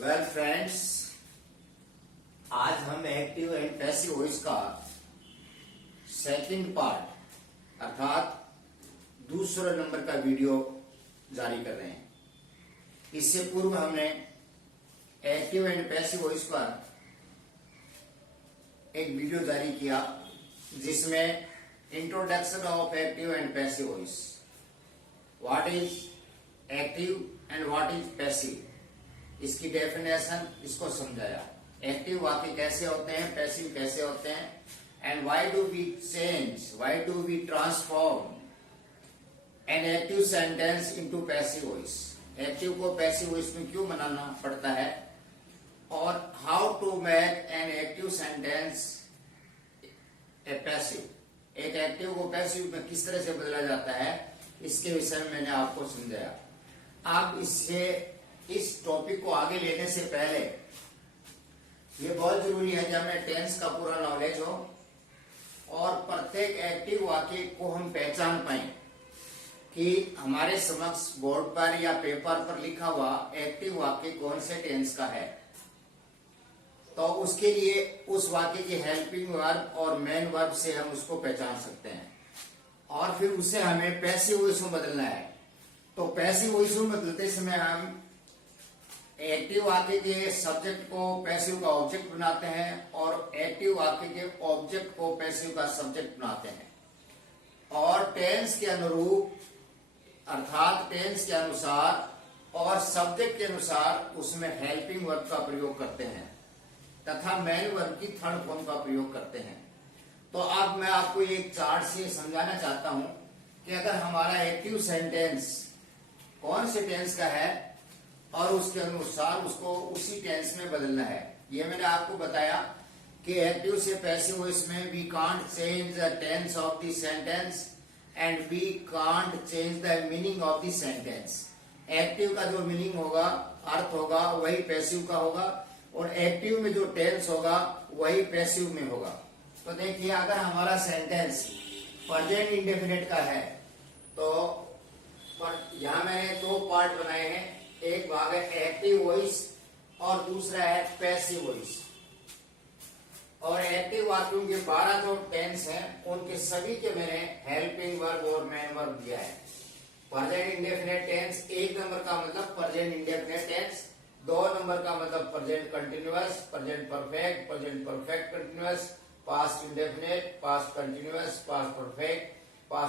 Well friends, आज हम active and passive voice का सेकंड पार्ट अर्थात दूसरा नंबर का वीडियो जारी कर रहे हैं। इससे पूर्व हमने एक्टिव एंड पैसिव वॉइस पर एक वीडियो जारी किया जिसमें introduction of active and passive voice, what is active and what is passive, इसकी डेफिनेशन इसको समझाया। एक्टिव वाक्य कैसे होते हैं, पैसिव कैसे होते हैं, and why do we change, why do we transform an active sentence into passive voice. Active को पैसिव वॉइस में क्यों बनाना पड़ता है और how to make an active sentence a passive, एक एक्टिव को पैसिव में किस तरह से बदला जाता है, इसके विषय में मैंने आपको समझाया। अब इससे इस टॉपिक को आगे लेने से पहले ये बहुत जरूरी है कि हमें टेंस का पूरा नॉलेज हो और प्रत्येक एक्टिव वाक्य को हम पहचान पाए कि हमारे समक्ष बोर्ड पर या पेपर पर लिखा हुआ एक्टिव वाक्य कौन से टेंस का है। तो उसके लिए उस वाक्य के हेल्पिंग वर्ब और मेन वर्ब से हम उसको पहचान सकते हैं और फिर उसे हमें पैसिव वॉइस में बदलना है। तो पैसिव वॉइस में बदलते समय हम एक्टिव वाक्य के सब्जेक्ट को पैसिव का ऑब्जेक्ट बनाते हैं और एक्टिव वाक्य के ऑब्जेक्ट को पैसिव का सब्जेक्ट बनाते हैं और टेंस के अनुरूप अर्थात टेंस के अनुसार और सब्जेक्ट के अनुसार उसमें हेल्पिंग वर्ब का प्रयोग करते हैं तथा मेन वर्ब की थर्ड फॉर्म का प्रयोग करते हैं। तो अब मैं आपको एक चार्ट से समझाना चाहता हूं कि अगर हमारा एक्टिव सेंटेंस कौन से टेंस का है और उसके अनुसार उसको उसी टेंस में बदलना है। ये मैंने आपको बताया कि एक्टिव से पैसिव वॉइस में we can't change the tense of the sentence and we can't change the meaning of the sentence. Active का जो मीनिंग होगा, अर्थ होगा, वही पैसिव का होगा और एक्टिव में जो टेंस होगा वही पैसिव में होगा। तो देखिए, अगर हमारा सेंटेंस प्रेजेंट इंडेफिनिट का है तो यहां मैंने दो पार्ट बनाए हैं, एक भाग है एक्टिव वॉइस और दूसरा है पैसिव वॉइस। और एक्टिव वाक्यों के 12 जो टेंस हैं उनके सभी के मैंने हेल्पिंग वर्ब और मेन वर्ब दिया है। प्रेजेंट इंडेफिनिट टेंस 1 नंबर का मतलब प्रेजेंट इंडेफिनिट टेंस, 2 नंबर का मतलब present continuous, present perfect, present perfect continuous, past indefinite, past continuous, past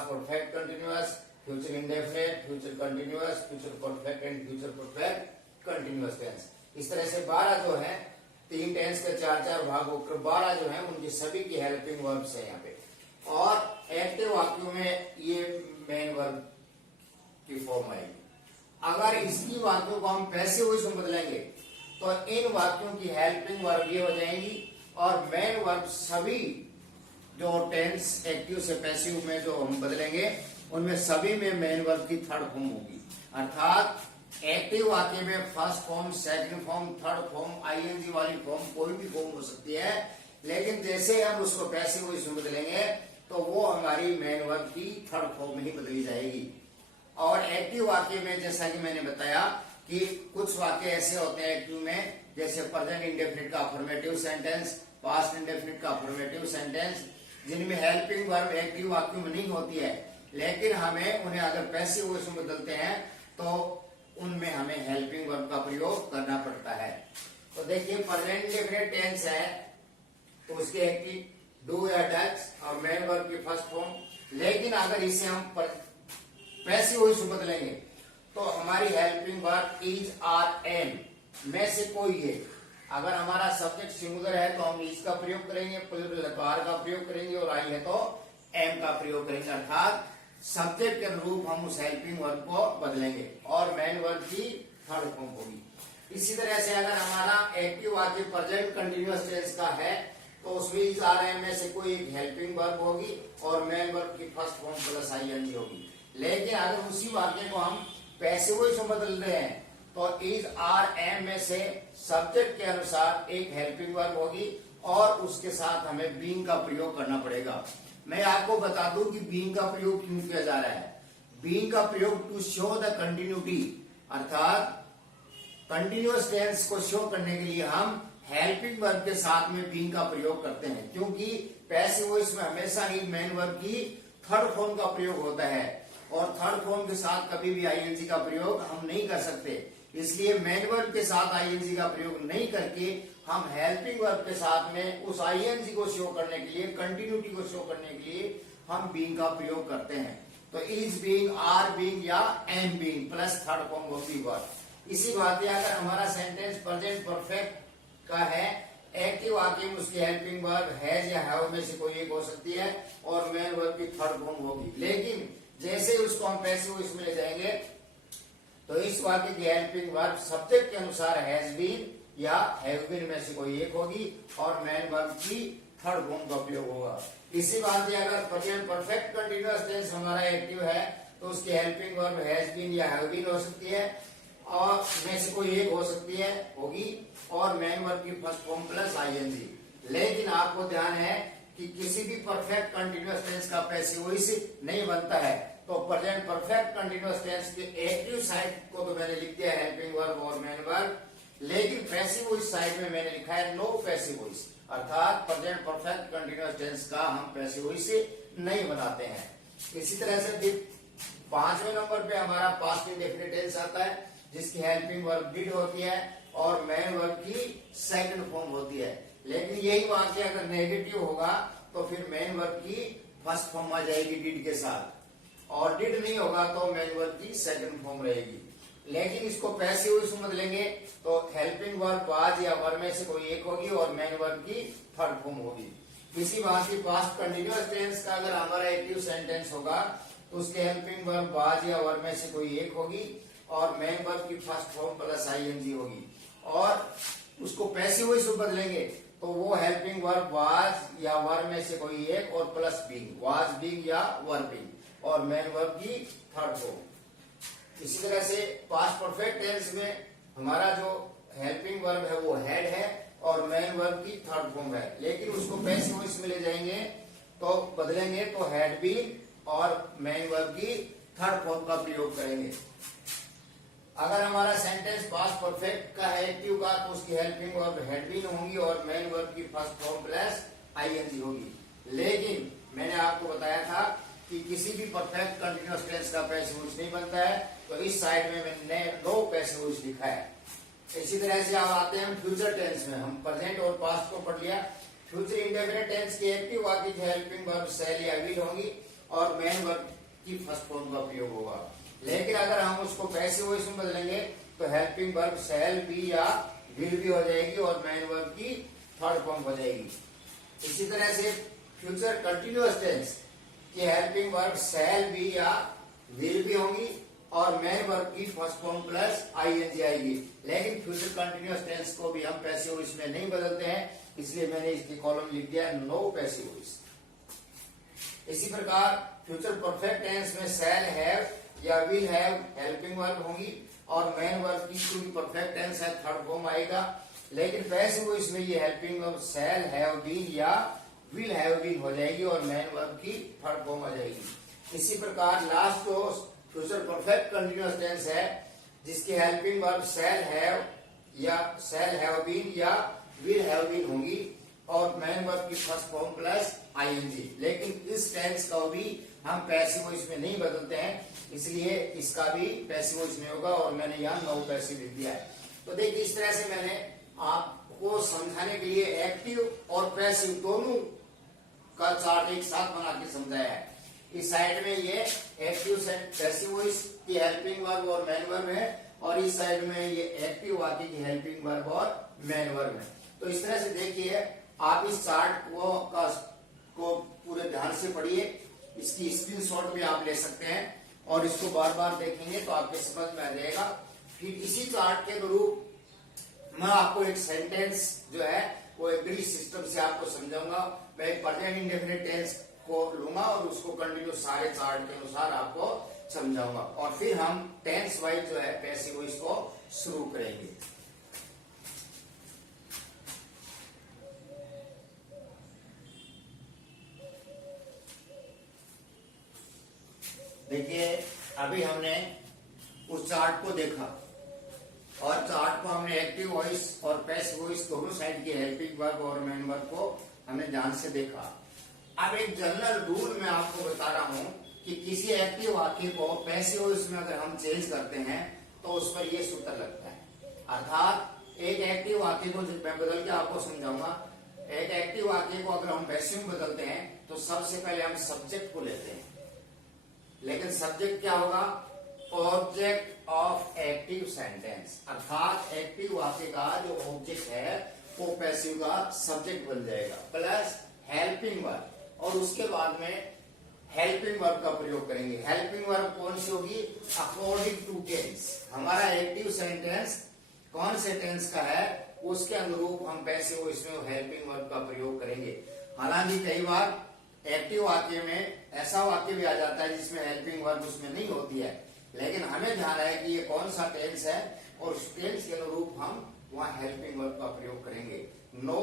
perfect continuous, future indefinite, future continuous, future perfect and future perfect continuous tense. इस तरह से 12 जो है, 3 tense के 4-4 भाग होकर 12 जो है उनकी सभी की हेल्पिंग वर्ब्स है यहाँ पे। और एक्टिव वाक्यों में ये मेन वर्ब की फॉर्म आएगी। अगर इसी वाक्यों को हम पैसिव वॉइस में बदलेंगे तो इन वाक्यों की हेल्पिंग वर्ब ये हो जाएंगी और मेन वर्ब सभी जो टेंस एक्टिव से पैसिव में जो हम बदलेंगे उनमें सभी में मेन वर्ब की थर्ड फॉर्म होगी। अर्थात एक्टिव वाक्य में first form, second form, third form, ING वाली फॉर्म, कोई भी फॉर्म हो सकती है, लेकिन जैसे हम उसको पैसिव वॉइस में बदलेंगे तो वो हमारी मेन वर्ब की थर्ड फॉर्म में ही बदली जाएगी। और एक्टिव वाक्य में जैसा कि मैंने बताया कि कुछ वाक्य ऐसे होते हैं एक्टिव में, जैसे प्रेजेंट इंडेफिनिट का अफर्मेटिव सेंटेंस, पास्ट इंडेफिनिट का अफर्मेटिव सेंटेंस, जिनमें हेल्पिंग वर्ब एक्टिव वाक्यों में नहीं होती है, लेकिन हमें उन्हें अगर पैसिव वॉइस में बदलते हैं तो उनमें हमें हेल्पिंग वर्ब का प्रयोग करना पड़ता है। तो देखिए, प्रेजेंट इंडेफिनिट टेंस है तो उसके एक्टिव डू या डज और मेन वर्ब की फर्स्ट फॉर्म, लेकिन अगर इसे हम पैसिव वॉइस में बदलेंगे तो हमारी helping verb is, are, am में से कोई है। अगर हमारा सब्जेक्ट सिंगुलर है तो हम इज का प्रयोग करेंगे, प्लूरल आर का प्रयोग करेंगे और आई है तो एम का प्रयोग करेंगे। अर्थात सब्जेक्ट के अनुरूप हम उस हेल्पिंग वर्ब को बदलेंगे और मेन वर्ब की थर्ड फॉर्म होगी। इसी तरह से अगर हमारा एक्टिव वाक्य प्रेजेंट कंटिन्यूअस टेंस का है तो उसमें इज, आर, एम में से कोई एक हेल्पिंग वर्ब होगी और मेन वर्ब की फर्स्ट फॉर्म प्लस आईएनजी होगी। लेकिन अगर उसी वाक्य को हम पैसिव वॉइस में बदल रहे हैं तो इज, आर, एम में से सब्जेक्ट के अनुसार एक हेल्पिंग वर्ब होगी और उसके साथ हमें बीइंग का प्रयोग करना पड़ेगा। मैं आपको बता दूं कि बीइंग का प्रयोग क्यों किया जा रहा है। बीइंग का प्रयोग टू शो द कंटिन्यूटी, अर्थात कंटिन्यूअस टेंस को शो करने के लिए हम हेल्पिंग वर्ब के साथ में बीइंग का प्रयोग करते हैं, क्योंकि पैसिव वॉइस में हमेशा ही मेन वर्ब की थर्ड फॉर्म का प्रयोग होता है और थर्ड फॉर्म के साथ कभी भी आईएनजी का प्रयोग हम नहीं कर सकते। इसलिए मेन वर्ब के साथ आईएनजी का प्रयोग नहीं करके हम हेल्पिंग वर्ब के साथ में उस आईएनजी को शो करने के लिए, कंटिन्यूटी को शो करने के लिए हम बीइंग का प्रयोग करते हैं। तो इज बीइंग, आर बीइंग या am being plus third form of the verb. इसी बात अगर हमारा सेंटेंस प्रेजेंट परफेक्ट का है, एक्टिव आके उसकी हेल्पिंग वर्ब हैज या हैव में से कोई एक हो सकती है और मेन वर्ब की थर्ड फॉर्म होगी। लेकिन जैसे उसको हम पैसिव वॉइस में ले जाएंगे तो इस वाक्य की हेल्पिंग वर्ब सब्जेक्ट के अनुसार हैज बीन या हैव बीन में से कोई एक होगी और मेन वर्ब की थर्ड फॉर्म का उपयोग होगा। इसी बात से अगर प्रेजेंट परफेक्ट कंटीन्यूअस टेंस हमारा एक्टिव है तो उसकी हेल्पिंग वर्ब हैज बीन या हैव बीन हो सकती है और में से कोई एक हो सकती है होगी और मेन वर्ब की फर्स्ट फॉर्म प्लस आईएनजी। लेकिन आपको ध्यान है कि किसी भी परफेक्ट कंटीन्यूअस टेंस का पैसिव वॉइस नहीं बनता है। तो प्रेजेंट परफेक्ट कंटीन्यूअस टेंस के एक्टिव साइड को तो मैंने लिख दिया हेल्पिंग वर्ब और मेन वर्ब, लेकिन पैसिव वॉइस साइड में मैंने लिखा है नो पैसिव वॉइस, अर्थात प्रेजेंट परफेक्ट कंटीन्यूअस टेंस का हम पैसिव वॉइस नहीं बनाते हैं। इसी तरह से फिर 5वें नंबर पे हमारा पास्ट इंडेफिनिट टेंस आता है जिसकी हेल्पिंग वर्ब डिड होती है और मेन वर्ब की सेकंड फॉर्म होती है। लेकिन यही वाक्य अगर नेगेटिव होगा तो फिर मेन वर्ब की फर्स्ट फॉर्म आ जाएगी डिड के साथ और डिड नहीं होगा तो मेन वर्ब की सेकंड फॉर्म रहेगी। लेकिन इसको पैसिव वॉइस में बदलेंगे तो हेल्पिंग वर्ब वाज या वर में से कोई एक होगी और मेन वर्ब की थर्ड फॉर्म होगी। इसी बात की पास्ट कंटीन्यूअस टेंस का अगर हमारा एक्टिव सेंटेंस होगा तो उसके हेल्पिंग वर्ब वाज या वर में से कोई एक होगी और मेन वर्ब की फर्स्ट फॉर्म प्लस आईएनजी होगी। और उसको पैसिव वॉइस में बदलेंगे तो वो हेल्पिंग वर्ब वाज या वर में से कोई एक और प्लस बीइंग, वाज बीइंग या वर बीइंग और मेन वर्ब की थर्ड फॉर्म। इसी तरह से पास्ट परफेक्ट टेंस में हमारा जो हेल्पिंग वर्ब है वो हैड है और मेन वर्ब की थर्ड फॉर्म है, लेकिन उसको पैसिव वॉइस में ले जाएंगे तो बदलेंगे तो हैड बीन और मेन वर्ब की थर्ड फॉर्म का प्रयोग करेंगे। अगर हमारा सेंटेंस पास्ट परफेक्ट का है एक्टिव का तो उसकी हेल्पिंग वर्ब हैड बीन होंगी और मेन वर्ब की फर्स्ट फॉर्म प्लस आईएनजी होगी। लेकिन मैंने आपको बताया था कि किसी भी परफेक्ट कंटीन्यूअस टेंस का पैसिव वॉइस नहीं बनता है, तो इस साइड में मैंने नो पैसिव वॉइस लिखा है। इसी तरह से अब आते हैं फ्यूचर टेंस में। हम प्रेजेंट और पास्ट को पढ़ लिया। फ्यूचर इंडेफिनिट टेंस की एक्टिव वाक्य की हेल्पिंग वर्ब शैल या विल होंगी और मेन वर्ब की फर्स्ट फॉर्म का प्रयोग होगा। लेकिन अगर हम उसको पैसिव वॉइस में बदलेंगे तो हेल्पिंग वर्ब शैल बी या विल भी हो जाएगी और मेन वर्ब की थर्ड फॉर्म हो जाएगी। इसी तरह से फ्यूचर कंटीन्यूअस टेंस की हेल्पिंग वर्ब शैल बी या विल भी होंगी और मेन वर्ब की फर्स्ट फॉर्म प्लस आईएनजी आएगी। लेकिन फ्यूचर कंटीन्यूअस टेंस को भी हम पैसिव वॉइस में नहीं बदलते हैं, इसलिए मैंने इसकी कॉलम लिख दिया नो पैसिव वॉइस। इसी प्रकार फ्यूचर परफेक्ट टेंस में शैल हैव या विल हैव हेल्पिंग वर्ब होंगी और मेन वर्ब की क्योंकि परफेक्ट टेंस है थर्ड फॉर्म आएगा। लेकिन पैसिव वॉइस में ये helping verb shall have been या विल हैव बीन हो जाएगी और मेन वर्ब की थर्ड फॉर्म आ जाएगी। इसी प्रकार लास्ट जो फ्यूचर परफेक्ट कंटीन्यूअस टेंस है जिसकी हेल्पिंग वर्ब शैल हैव या शैल हैव बीन या विल हैव बीन होगी और मेन वर्ब की फर्स्ट फॉर्म प्लस आईएनजी। लेकिन इस टेंस का भी हम पैसिव वॉइस में नहीं बदलते हैं, इसलिए इसका भी पैसिव वॉइस में होगा और मैंने यहाँ नो पैसिव लिख दिया है। तो देखिए इस तरह से मैंने आपको समझाने के लिए एक्टिव और पैसिव दोनों का चार्ट एक साथ बना के समझाया है। इस साइड में ये एक्टिव पैसिव वॉइस की हेल्पिंग वर्ब और मेन वर्ब है और इस साइड में ये एक्टिव वाक्य की हेल्पिंग वर्ब और मेन वर्ब है। तो इस तरह से देखिए आप इस चार्ट को पूरे ध्यान से पढ़िए, इसकी स्क्रीनशॉट भी आप ले सकते हैं और इसको बार बार देखेंगे तो आपके समझ में आ जाएगा। फिर इसी चार्ट के अनुरूप मैं आपको एक सेंटेंस जो है वो एक ग्रीक सिस्टम से आपको समझाऊंगा। मैं एक प्रेजेंट इंडेफिनिट टेंस को लूंगा और उसको कंटिन्यू सारे चार्ट के अनुसार आपको समझाऊंगा और फिर हम टेंस वाइज जो है पैसिव वॉइस को शुरू करेंगे। देखिए अभी हमने उस चार्ट को देखा और चार्ट को हमने एक्टिव वॉइस और पैसिव वॉइस दोनों साइड के हेल्पिंग वर्ब और मेन वर्ब को हमने ध्यान से देखा। अब एक जनरल रूल मैं आपको बता रहा हूं कि किसी एक्टिव वाक्य को पैसिव वॉइस में अगर हम चेंज करते हैं तो उस पर यह सूत्र लगता है। अर्थात एक एक्टिव वाक्य को मैं बदल के आपको समझाऊंगा। एक एक्टिव वाक्य को अगर हम पैसिव में बदलते हैं तो सबसे पहले हम सब्जेक्ट को लेते हैं, लेकिन सब्जेक्ट क्या होगा? Object of active sentence. अर्थात एक्टिव वाक्य का जो ऑब्जेक्ट है वो पैसिव का सब्जेक्ट बन जाएगा प्लस हेल्पिंग वर्ब, और उसके बाद में हेल्पिंग वर्ब का प्रयोग करेंगे। हेल्पिंग वर्ब कौन सी होगी? According to tense. हमारा एक्टिव सेंटेंस कौन से टेंस का है उसके अनुरूप हम पैसिव इसमें हेल्पिंग वर्ब का प्रयोग करेंगे। हालांकि कई बार एक्टिव वाक्य में ऐसा वाक्य भी आ जाता है जिसमें हेल्पिंग वर्ब उसमें नहीं होती है, लेकिन हमें ध्यान है कि ये कौन सा टेंस है और उस टेंस के अनुरूप हम वहां हेल्पिंग वर्ब का प्रयोग करेंगे। No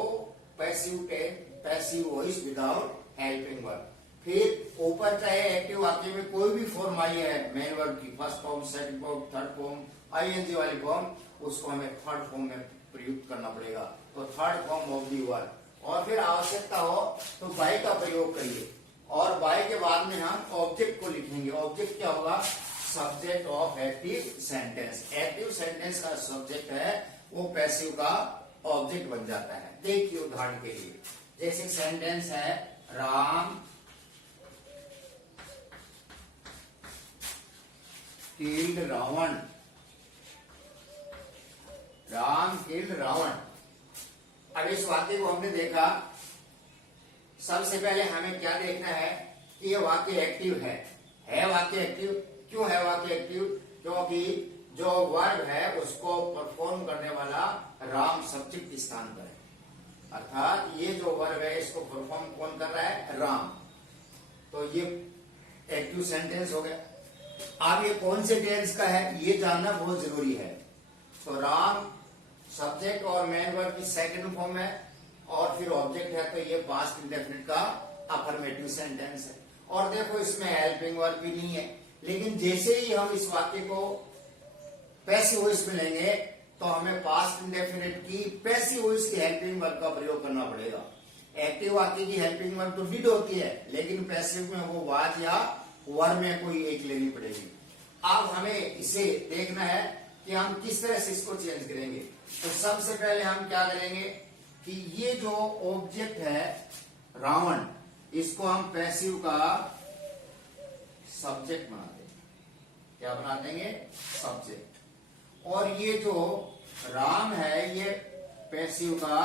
passive voice without helping verb. फिर ऊपर चाहे एक्टिव वाक्य में कोई भी फॉर्म आई है मेन वर्ब की, first form, second form, third form, ING वाली फॉर्म, उसको हमें थर्ड फॉर्म में प्रयुक्त करना पड़ेगा। तो third form of the verb, और फिर आवश्यकता हो तो बाय का प्रयोग करिए, और बाय के बाद में हम ऑब्जेक्ट को लिखेंगे। ऑब्जेक्ट क्या होगा? Subject of active sentence. Active sentence का सब्जेक्ट है वो पैसिव का ऑब्जेक्ट बन जाता है। देखिए उदाहरण के लिए, जैसे सेंटेंस है राम किल्ड रावण। राम किल्ड रावण। अब इस वाक्य को हमने देखा, सबसे पहले हमें क्या देखना है कि ये वाक्य एक्टिव है वाक्य एक्टिव। क्यों है वाक्य एक्टिव? क्योंकि जो वर्ब है उसको परफॉर्म करने वाला राम सब्जेक्ट स्थान पर है। अर्थात ये जो वर्ब है इसको परफॉर्म कौन कर रहा है? राम। तो ये एक्टिव सेंटेंस हो गया। अब ये कौन से टेंस का है ये जानना बहुत जरूरी है। तो राम सब्जेक्ट और मेन वर्ब की सेकंड फॉर्म है, और फिर ऑब्जेक्ट है, तो ये पास्ट इंडेफिनिट का अफर्मेटिव सेंटेंस है। और देखो इसमें हेल्पिंग वर्ब भी नहीं है, लेकिन जैसे ही हम इस वाक्य को पैसिव वॉइस में लेंगे तो हमें पास्ट इंडेफिनिट की पैसिव वॉइस की हेल्पिंग वर्ब का प्रयोग करना पड़ेगा। एक्टिव वाक्य की हेल्पिंग वर्ब तो डिड होती है, लेकिन पैसिव में वो वाज या वर्ब में कोई एक लेनी पड़ेगी। अब हमें इसे देखना है कि हम किस तरह से इसको चेंज करेंगे। तो सबसे पहले हम क्या करेंगे कि ये जो ऑब्जेक्ट है रावण, इसको हम पैसिव का सब्जेक्ट बना देंगे। क्या बना देंगे? सब्जेक्ट। और ये जो राम है ये पैसिव का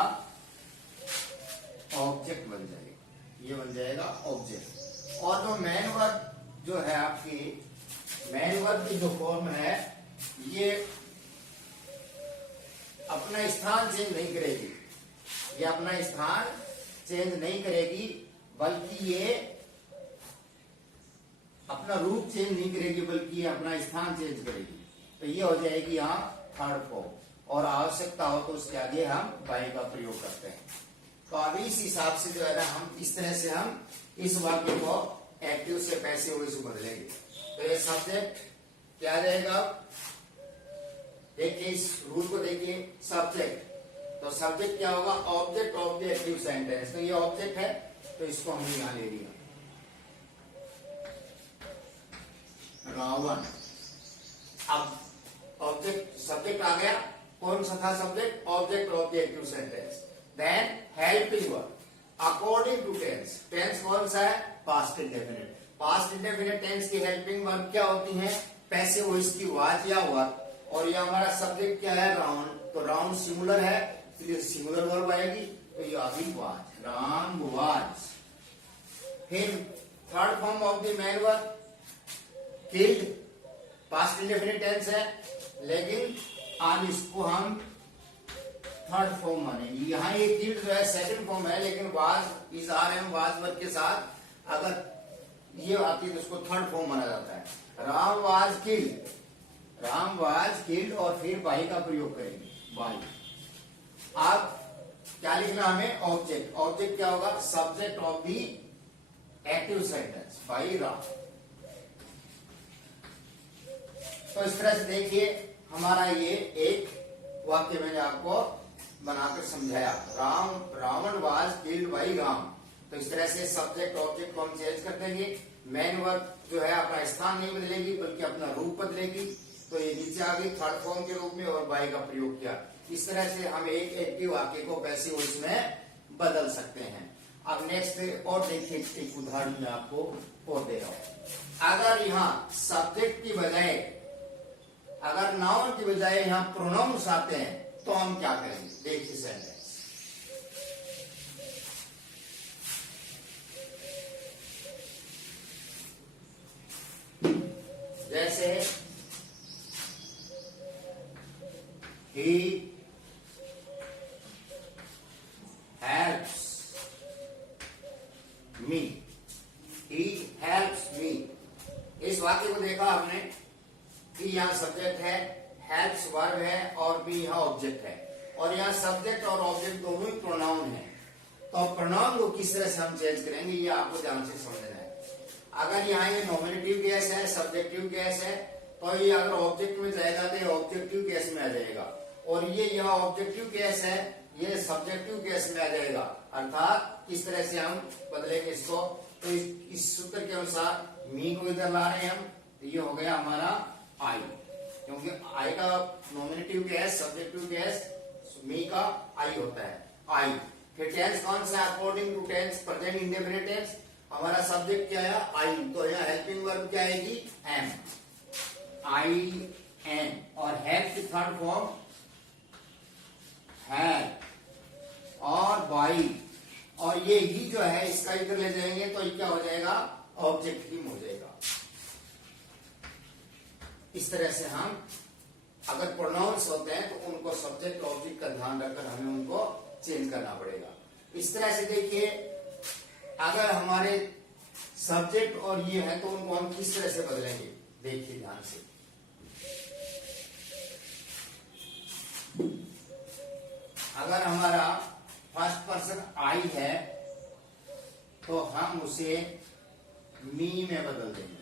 ऑब्जेक्ट बन जाएगा, ये बन जाएगा ऑब्जेक्ट। और जो मेन वर्ब जो है आपकी, मेन वर्ब की जो फॉर्म है ये अपना स्थान चेंज नहीं करेगी, ये अपना स्थान चेंज नहीं करेगी, बल्कि ये अपना रूप चेंज नहीं करेगी, बल्कि ये अपना स्थान चेंज करेगी। तो ये हो जाएगी यहाँ थर्ड फॉर्म, और आवश्यकता हो तो उसके आगे हम बाय का प्रयोग करते हैं। तो अभी इस हिसाब से जो है ना हम इस तरह से हम इस वाक्य को एक्टिव से पैसिव वॉइस बदलेंगे। तो ये सब्जेक्ट क्या रहेगा? देखिए इस रूल को देखिए, सब्जेक्ट। तो सब्जेक्ट क्या होगा? Object of the active sentence. तो ये ऑब्जेक्ट है तो इसको हमने यहां ले लिया, रावण। अब ऑब्जेक्ट सब्जेक्ट आ गया, कौन सा था subject? Object of the active sentence. Then helping verb according to tense. Tense कौन सा है? Past indefinite. Past indefinite tense की हेल्पिंग वर्ब क्या होती है? पैसिव वॉइस की वाज या वर्ब। और ये हमारा सब्जेक्ट क्या है? राउंड। तो राउंड सिंगुलर है, इसलिए सिंगुलर वर्ब आएगी, तो ये आ गई वाज, राम वाज। फिर third form of the main verb killed, past indefinite tense है, लेकिन आज इसको हम थर्ड फॉर्म मानेंगे। यहाँ ये किल्ड जो है सेकंड फॉर्म है, लेकिन was is are am was verb के साथ अगर ये आती है तो उसको थर्ड फॉर्म माना जाता है। Ram was killed, Ram was killed, और फिर बाई का प्रयोग करेंगे, बाई। अब क्या लिखना हमें? ऑब्जेक्ट। ऑब्जेक्ट क्या होगा? Subject of the active sentence, by Ram. तो इस तरह से देखिए हमारा ये एक वाक्य मैंने आपको बनाकर समझाया। Ravan was killed by Ram. तो इस तरह से सब्जेक्ट ऑब्जेक्ट को हम चेंज कर देंगे। मेन वर्ब जो है अपना स्थान नहीं बदलेगी बल्कि अपना रूप बदलेगी। तो ये नीचे आ गई थर्ड फॉर्म के रूप में और बाय का प्रयोग किया। इस तरह से हम एक एक्टिव वाक्य को पैसिव वॉइस में बदल सकते हैं। अब नेक्स्ट और देखिए, एक उदाहरण मैं आपको और दे रहा हूं। अगर यहाँ सब्जेक्ट की बजाय, अगर नाउन की बजाय यहाँ प्रोनाउंस आते हैं तो हम क्या करेंगे? देखिए सेंटेंस, जैसे he helps me, he helps me। इस वाक्य को देखा हमने कि यहाँ सब्जेक्ट है, हेल्प्स वर्ब है और मी यहाँ ऑब्जेक्ट है, और यहाँ सब्जेक्ट और ऑब्जेक्ट दोनों ही प्रोनाउन है। तो प्रोनाउन को किस तरह से हम चेंज करेंगे ये आपको ध्यान से समझना है। अगर यहाँ ये नॉमिनेटिव केस है, सब्जेक्टिव केस है, तो ये अगर ऑब्जेक्ट में जाएगा तो ये ऑब्जेक्टिव केस में आ जाएगा, और ये यहाँ ऑब्जेक्टिव केस है, ये सब्जेक्टिव केस में आ जाएगा। अर्थात किस तरह से हम बदलेंगे इसको? तो इस सूत्र के अनुसार मी को इधर ला रहे हैं हम, तो ये हो गया हमारा आई, क्योंकि आई का nominative case, subjective case, me का आई होता है, आई। फिर टेंस कौन सा? According to tense, present indefinite tense. हमारा सब्जेक्ट क्या है? आई। तो यहाँ हेल्पिंग वर्ब क्या आएगी? Am, I N. और हेल्प की थर्ड फॉर्म हेल्प और बाई, और ये ही जो है इसका इधर ले जाएंगे तो ये क्या हो जाएगा? ऑब्जेक्ट ही हो जाएगा। इस तरह से हम अगर प्रोनाउंस होते हैं तो उनको सब्जेक्ट ऑब्जेक्ट का ध्यान रखकर हमें उनको चेंज करना पड़ेगा। इस तरह से देखिए, अगर हमारे सब्जेक्ट और ये है तो उनको हम किस तरह से बदलेंगे? देखिए ध्यान से, अगर हमारा फर्स्ट पर्सन आई है तो हम उसे मी में बदल देंगे,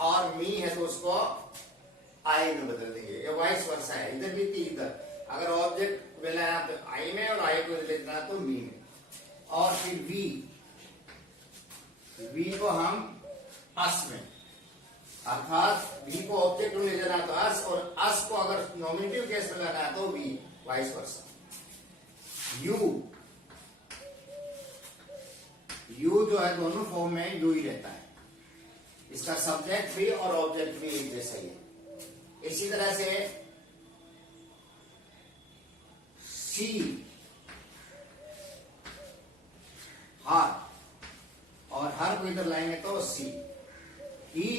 और मी है तो उसको आई में बदल देंगे। ये वाइस वर्सा है, इधर भी थी इधर। अगर ऑब्जेक्ट मिलाया तो आई में और आई को लिखना तो मी में। और फिर वी को हम अस में, अर्थात वी को ऑब्जेक्ट में ले जाना तो अस, और अस को अगर नॉमिनेटिव केस में लाना है तो वी, वाइस वर्सा। यू जो है दोनों फॉर्म में यू ही रहता है, इसका सब्जेक्ट भी और ऑब्जेक्ट भी एक जैसा ही है। इसी तरह से सी, हर, और हर को इधर लाएंगे तो सी। ही,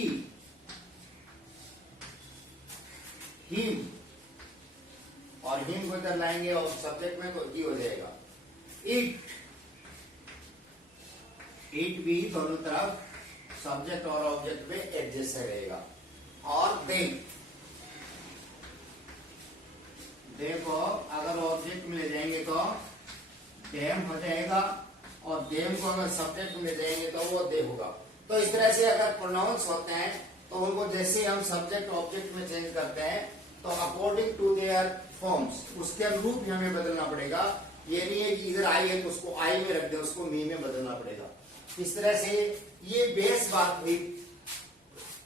हिम, और हिम को इधर लाएंगे और सब्जेक्ट में तो ही हो जाएगा। इट, इट भी दोनों तरफ सब्जेक्ट और ऑब्जेक्ट में एडजस्ट रहेगा। और देखो अगर ऑब्जेक्ट में ले जाएंगे तो डेम हो जाएगा, और डेम को अगर सब्जेक्ट में ले जाएंगे तो वो दे होगा। तो इस तरह से अगर प्रोनाउंस होते हैं तो उनको जैसे हम सब्जेक्ट ऑब्जेक्ट में चेंज करते हैं तो अकॉर्डिंग टू देयर फॉर्म्स उसके अनुरूप ही हमें बदलना पड़ेगा। ये नहीं है कि इधर आई है तो उसको आई में रख दे, उसको मी में बदलना पड़ेगा। इस तरह से ये बेस बात हुई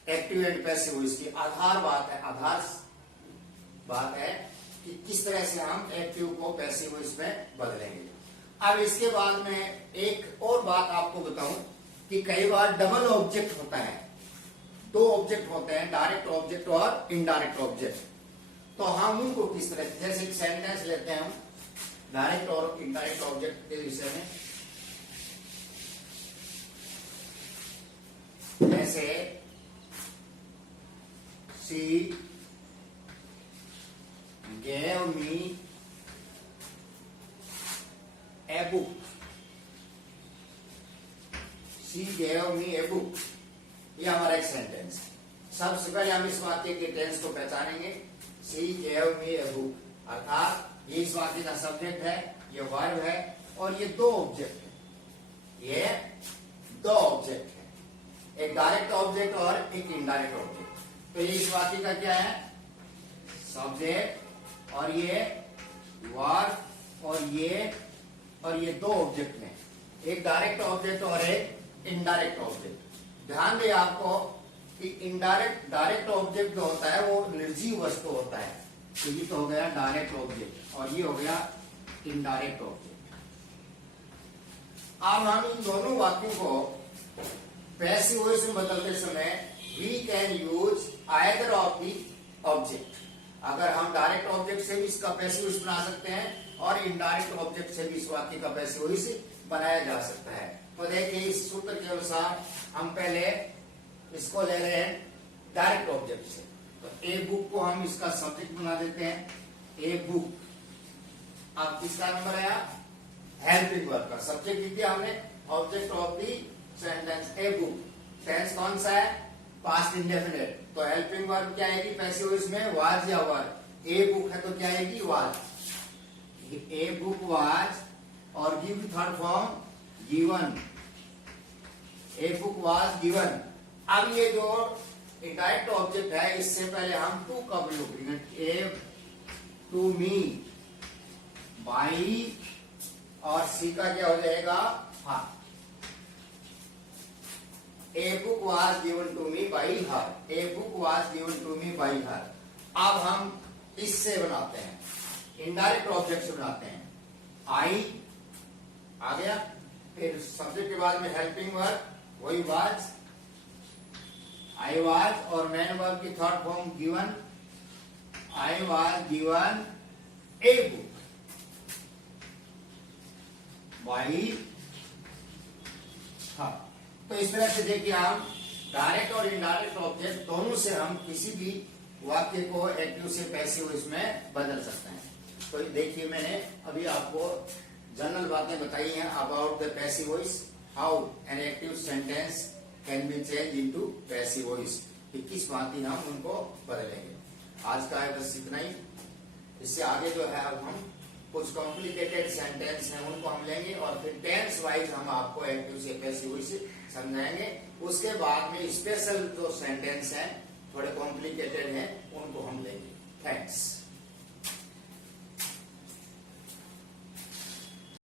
एक्टिव एंड पैसिव वॉइस की, आधार बात है, आधार बात है कि किस तरह से हम एक्टिव को पैसिव वॉइस में बदलेंगे। अब इसके बाद में एक और बात आपको बताऊं कि कई बार डबल ऑब्जेक्ट होता है, दो ऑब्जेक्ट होते हैं, डायरेक्ट ऑब्जेक्ट और इनडायरेक्ट ऑब्जेक्ट। तो हम उनको किस तरह, जैसे एक सेंटेंस लेते हैं हम डायरेक्ट और इनडायरेक्ट ऑब्जेक्ट के विषय में, जैसे she gave me a book, she gave me a book। ये हमारा एक सेंटेंस है। सबसे पहले हम इस वाक्य के टेंस को पहचानेंगे। she gave me a book, अर्थात ये इस वाक्य का सब्जेक्ट है, ये वर्ब है, और ये दो ऑब्जेक्ट है। ये दो ऑब्जेक्ट है, एक डायरेक्ट ऑब्जेक्ट और एक इनडायरेक्ट ऑब्जेक्ट। तो ये इस वाक्य का क्या है? सब्जेक्ट और ये वर और ये दो ऑब्जेक्ट हैं, एक डायरेक्ट ऑब्जेक्ट और एक इनडायरेक्ट ऑब्जेक्ट। ध्यान दें आपको कि डायरेक्ट ऑब्जेक्ट जो होता है वो निर्जीव वस्तु होता है, तो ये तो हो गया डायरेक्ट ऑब्जेक्ट और ये हो गया इनडायरेक्ट ऑब्जेक्ट। अब हम इन दोनों वाक्यों को पैसिव वॉइस में बदलते समय we can use either of the object. अगर हम डायरेक्ट ऑब्जेक्ट से भी इसका पैसिव वॉइस बना सकते हैं और इनडायरेक्ट ऑब्जेक्ट से भी इस वाक्य का पैसिव वॉइस बनाया जा सकता है। तो देखिए इस सूत्र के अनुसार हम पहले इसको ले रहे हैं डायरेक्ट ऑब्जेक्ट से। तो ए बुक को हम इसका सब्जेक्ट बना देते हैं, ए बुक। अब किसका नंबर आया? हेल्पिंग वर्ब का। सब्जेक्ट लिख दिया हमने, object of the sentence a book. Tense कौन सा है? Past indefinite. तो हेल्पिंग वर्ब क्या आएगी पैसिव वॉइस में? वाज या वर। ए बुक है तो क्या आएगी? वाज। ए बुक वाज और give third form given. A book was given. अब ये जो इनडायरेक्ट ऑब्जेक्ट है इससे पहले हम टू का प्रयोग करेंगे। ए टू मी, बाई और सी का क्या हो जाएगा? हाँ। A book was given to me by her. A book was given to me by her. अब हम इससे बनाते हैं, इनडायरेक्ट ऑब्जेक्ट से बनाते हैं। आई आ गया, फिर सब्जेक्ट के बाद में हेल्पिंग वर्ब वही वाज, आई वाज, और मेन वर्ब की third form given. I was given a book by her. तो इस तरह से देखिए हम डायरेक्ट और इनडायरेक्ट ऑब्जेक्ट दोनों से हम किसी भी वाक्य को एक्टिव से पैसिव इसमें बदल सकते हैं। तो देखिए मैंने अभी आपको जनरल बातें बताई हैं about the passive voice, how an active sentence can be change into passive voice, कि किस भांति हम उनको बदलेंगे। आज का है बस इतना ही। इससे आगे जो है अब हम कुछ कॉम्प्लिकेटेड सेंटेंस हैं उनको हम लेंगे और फिर टेंस वाइज हम आपको एक्टिव से पैसिव वॉइस समझाएंगे। उसके बाद में स्पेशल जो सेंटेंस हैं थोड़े कॉम्प्लिकेटेड हैं उनको हम लेंगे। थैंक्स।